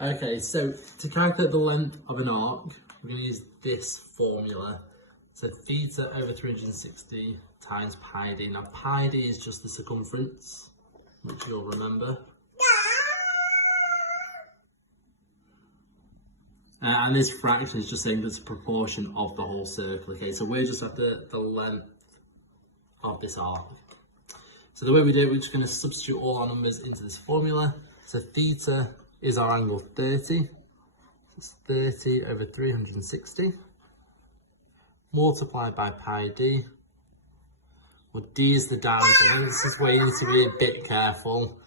Okay, so to calculate the length of an arc, we're going to use this formula. So theta over 360 times pi d. Now pi d is just the circumference, which you'll remember. And this fraction is just saying that it's a proportion of the whole circle. Okay, so we're just after the length of this arc. So the way we do it, we're just going to substitute all our numbers into this formula. So theta is our angle 30. It's 30 over 360 multiplied by pi d. Well, d is the diameter. This is where you need to be a bit careful.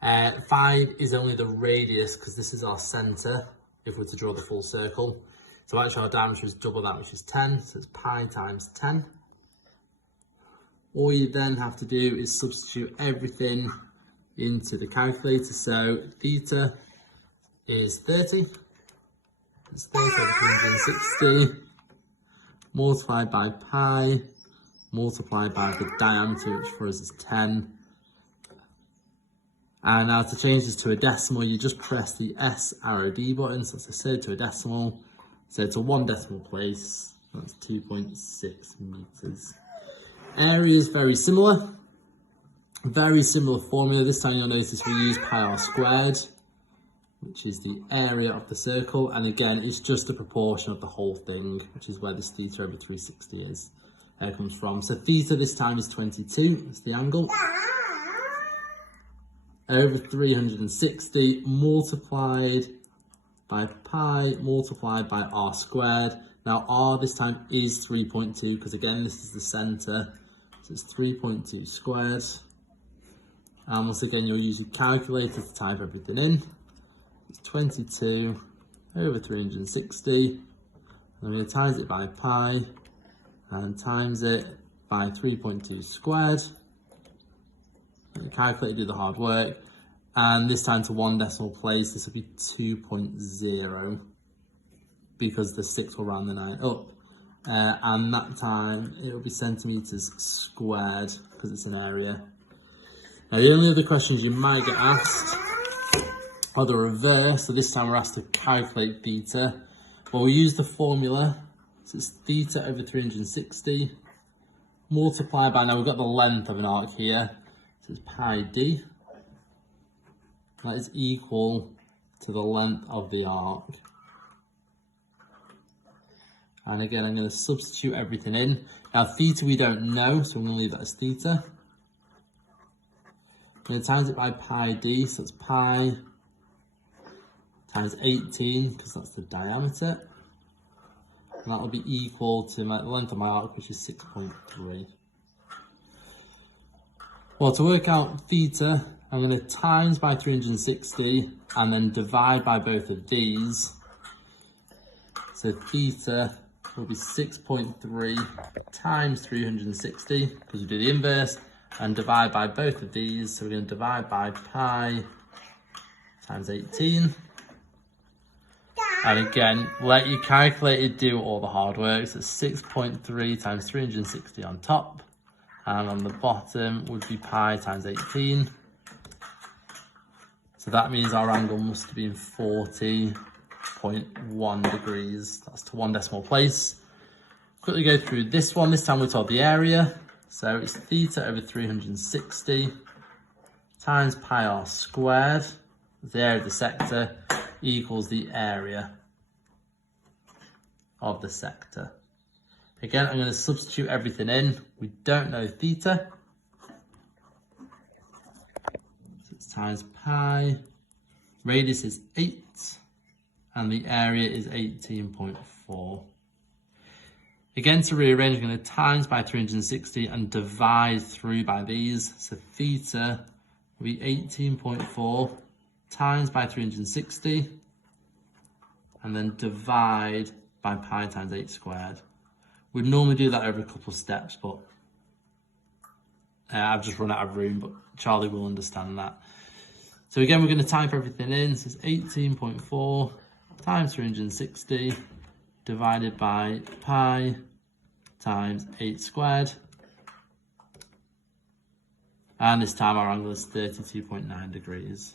5 is only the radius because this is our centre if we're to draw the full circle. So actually our diameter is double that, which is 10. So it's pi times 10. All you then have to do is substitute everything into the calculator. So theta is 30. It's 30 over 360 multiplied by pi multiplied by the diameter, which for us is 10. And now to change this to a decimal, you just press the S arrow D button. So it's a third to a decimal. So to one decimal place, that's 2.6 meters. Area is very similar formula. This time you'll notice we use pi r squared, which is the area of the circle, and again it's just a proportion of the whole thing, which is where this theta over 360 is comes from. So theta this time is 22, that's the angle, over 360 multiplied by pi multiplied by r squared. Now r this time is 3.2 because again this is the centre, so it's 3.2 squared. And once again you'll use your calculator to type everything in. It's 22 over 360. I'm going to times it by pi and times it by 3.2 squared. Calculate, do the hard work, and this time to one decimal place, this will be 2.0 because the 6 will round the 9 up, and that time it will be centimetres squared because it's an area. Now the only other questions you might get asked are the reverse. So this time we're asked to calculate theta. Well, we use the formula, so it's theta over 360 multiplied by, now we've got the length of an arc here, so it's pi d. That is equal to the length of the arc. And again, I'm going to substitute everything in. Now theta we don't know, so I'm going to leave that as theta. I'm going to times it by pi d, so it's pi times 18, because that's the diameter. And that will be equal to the length of my arc, which is 6.3. Well, to work out theta, I'm going to times by 360 and then divide by both of these. So theta will be 6.3 times 360, because we do the inverse, and divide by both of these. So we're going to divide by pi times 18. And again, let your calculator do all the hard work. So 6.3 times 360 on top. And on the bottom would be pi times 18. So that means our angle must have been 40.1 degrees. That's to one decimal place. Quickly go through this one. This time we're told the area. So it's theta over 360 times pi r squared, the area of the sector, equals the area of the sector. Again, I'm going to substitute everything in. We don't know theta. So it's times pi. Radius is 8. And the area is 18.4. Again, to rearrange, I'm going to times by 360 and divide through by these. So theta will be 18.4 times by 360. And then divide by pi times 8 squared. We'd normally do that over a couple of steps, but I've just run out of room, but Charlie will understand that. So again, we're going to type everything in. So it's 18.4 times 360 divided by pi times 8 squared. And this time our angle is 32.9 degrees.